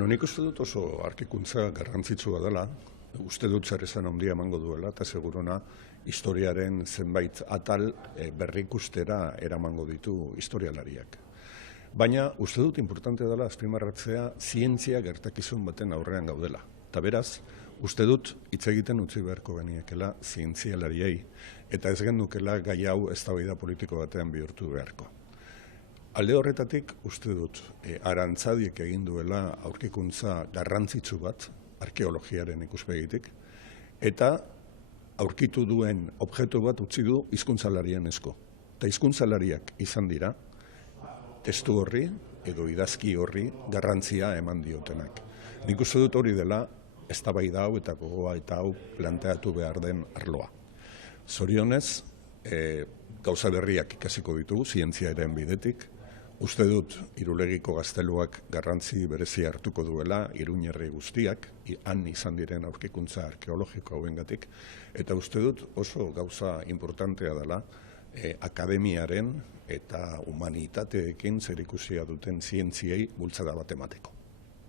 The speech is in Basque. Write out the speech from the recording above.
Nik uste dut oso aurkikuntza garrantzitsua dela, uste dut zer esan handia emango duela, eta seguruna historiaren zenbait atal berrikustera eramango ditu historialariak. Baina uste dut importante dela azpimarratzea zientzia gertakizun baten aurrean gaudela. Eta beraz, uste dut hitz egiten utzi beharko geniekela zientzialariei, eta ez gendukela gai hau eztabaida politiko batean bihurtu beharko. Alde horretatik, uste dut, Arantzadiek egin duela aurkikuntza garrantzitsu bat, arkeologiaren ikuspegitik, eta aurkitu duen objektu bat utzi du hizkuntzalarien esku. Eta hizkuntzalariak izan dira, testu horri edo idazki horri garrantzia eman diotenak. Nik uste dut hori dela eztabaida hau eta gogoa eta hau planteatu behar den arloa. Zorionez, gauza berriak ikasiko ditugu zientziaren bidetik. Uste dut Irulegiko gazteluak garrantzi berezia hartuko duela Iruñerri guztiak, han izan diren aurkikuntza arkeologiko hauengatik, eta uste dut oso gauza importantea dela akademiaren eta humanitateekin zerikusia duten zientziei bultzada bat emateko.